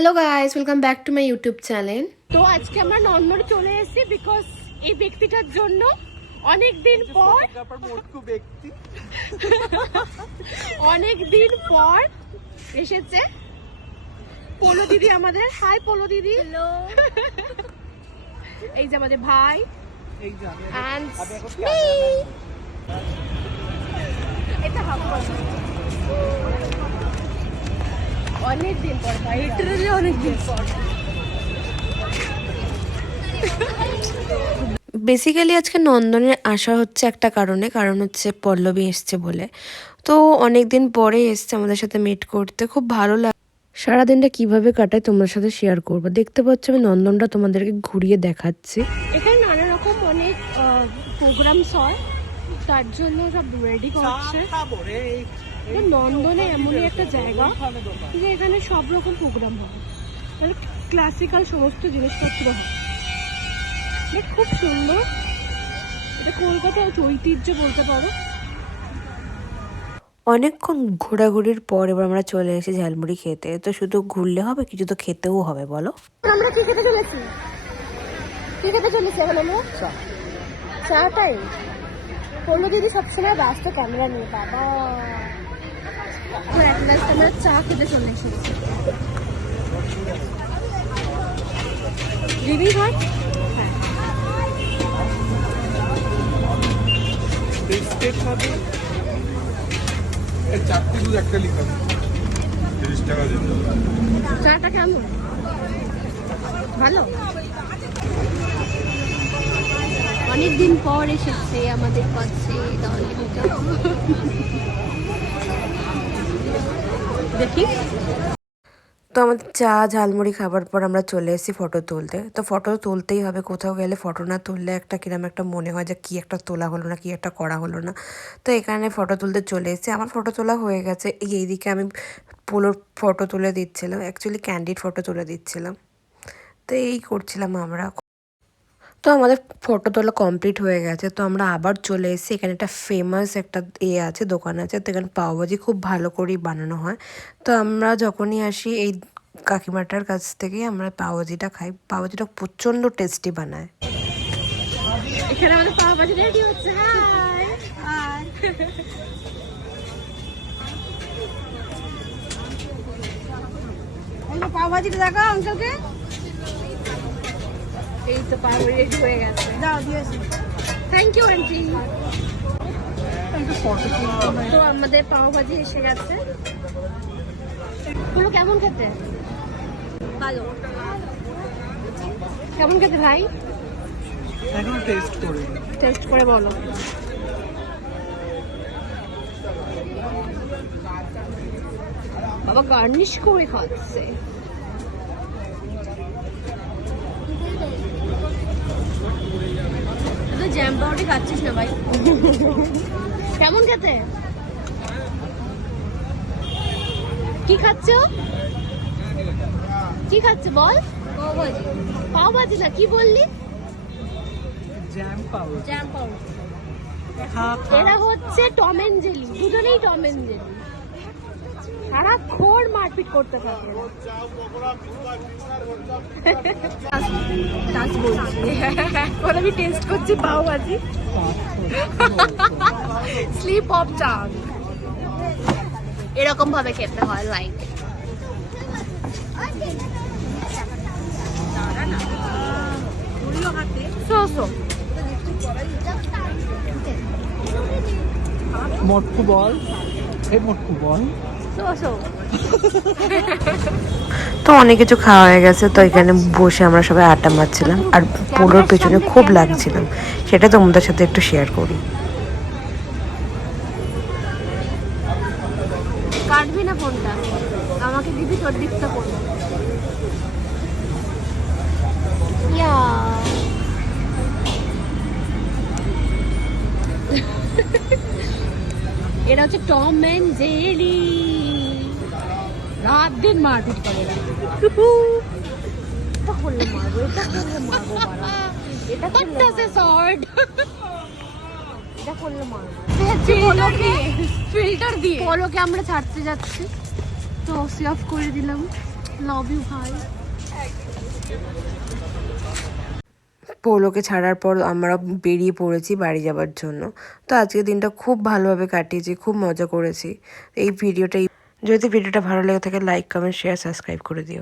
Hello guys, welcome back to my YouTube channel. তো আজকে আমরা নন্দনে চলে এসেছি বিকজ এই ব্যক্তিটার জন্য অনেকদিন পর এসেছে পোলো দিদি আমাদের। হাই পোলো দিদি। হ্যালো। এই যে আমাদের ভাই and me। এটা অনেকদিন পর ভাই, লিটারালি অনেকদিন পর। বেসিক্যালি আজকে নন্দনে আসা হচ্ছে একটা কারণ হচ্ছে পল্লবী এসছে বলে। তো অনেক দিন পরে এসছে আমাদের সাথে মিট করতে, খুব ভালো লাগে। সারাদিনটা কিভাবে কাটায় তোমার সাথে শেয়ার করবো। দেখতে পাচ্ছ আমি নন্দনটা তোমাদেরকে ঘুরিয়ে দেখাচ্ছি। এখানে নানা রকম অনেক প্রোগ্রামস হয়, তার জন্য সব রেডি করছে। নন্দনে এমনই একটা জায়গা যে এখানে সব রকম প্রোগ্রাম হয়, মানে ক্লাসিক্যাল সমস্ত জিনিসপত্র হয়। খুব সুন্দর, এটা কলকাতার ঐতিহ্য বলতে পারো। অনেকক্ষণ ঘোরাঘুরির পর এবার আমরা চলে এসেছি ঝালমুড়ি খেতে। তো শুধু ঘুরলে হবে, কিছু তো খেতেও হবে বলো। আমরা কি খেতে চলেছি এখন আমরা চা টাইম। পল্লু দিদি সবসময় ব্যস্ত ক্যামেরা নিয়ে, বাবা। আমরা চা খেতে চলে এসেছি। দিদি হয় চাটা কেমন? ভালো। অনেকদিন পর এসেছে আমাদের কাছে দেখি। তো আমাদের চা ঝালমুড়ি খাবার পর আমরা চলে এসেছি ফটো তুলতে। তো ফটো তুলতেই হবে, কোথাও গেলে ফটো না তুললে একটা কিরম একটা মনে হয় যে কি একটা তোলা হলো না, কি একটা করা হলো না। তো এখানে ফটো তুলতে চলে এসেছি। আমার ফটো তোলা হয়ে গেছে। এইদিকে আমি পোলোর ফটো তুলে দিচ্ছিলাম, অ্যাকচুয়ালি ক্যান্ডিড ফটো তুলে দিচ্ছিলাম। তো এই করছিলাম আমরা। তো আমাদের ফটো তোলা কমপ্লিট হয়ে গেছে। তো আমরা আবার চলে এসেছি। এখানে একটা ফেমাস একটা আছে, দোকান আছে। তো এখানে পাওভাজি খুব ভালো করেই বানানো হয়। তো আমরা যখনই আসি এই কাকিমাটার কাছ থেকেই আমরা পাওভাজিটা খাই। পাওভাজিটা প্রচণ্ড টেস্টি বানায়। এখানে আমাদের পাওভাজি রেডি হচ্ছে। High high. আমরা পাওভাজিটা দেখা আঙ্কেলকে। এই তো পাওভাজি রেডি হয়ে গেছে, দাও দিয়েছি। Thank you aunty. তো আমাদের পাওভাজি এসে গেছে। পুরো কেমন খেতে? ভালো। কেমন খেতে ভাই? এখন টেস্ট করে বলো। বাবা গার্নিশ করে খাচ্ছে। জ্যাম পাউডার খাচ্ছিস না ভাই? কেমন খেতে? কি খাচ্ছ? কি খাচ্ছে বল? পাওভাজি। পাওভাজি না, কি বললি? Jam powder. এরা হচ্ছে টম এন্ড জেলি, দুজনেই টম এন্ড জেলি। সারাক্ষণ মারপিট করতে থাকে। আমি টেস্ট করছি পাওভাজি। স্লিপ অফ টাং এরকম ভাবে খেতে হয়, লাইক মটকু বল। তো অনেক কিছু খাওয়া হয়ে গেছে। তো এখানে বসে আমরা সবাই আড্ডা মারছিলাম আর পোলোর পেছনে খুব লাগছিলাম, সেটা তোমাদের সাথে একটু শেয়ার করি। কাটবি না ফোনটা, আমাকে দিবি তোর দিকটা ফোন। এরা হচ্ছে টম এন্ড জেরি, রাত দিন মারপিট করে। এটা করলে মারবো, এটা করলে মারবো, এটা করলে শর্ট, এটা করলে মারবো। ফিল্টার দিয়ে পোলোকে আমরা ছাড়তে যাচ্ছি, তো অফ করে দিলাম। লাভ ইউ ভাই। পোলোকে ছাড়ার পর আমরা বেরিয়ে পড়েছি বাড়ি যাওয়ার জন্য। তো আজকের দিনটা খুব ভালোভাবে কাটিয়েছি, খুব মজা করেছি। এই ভিডিওটা যদি ভিডিওটা ভালো লেগে থাকে লাইক কমেন্ট শেয়ার সাবস্ক্রাইব করে দিও।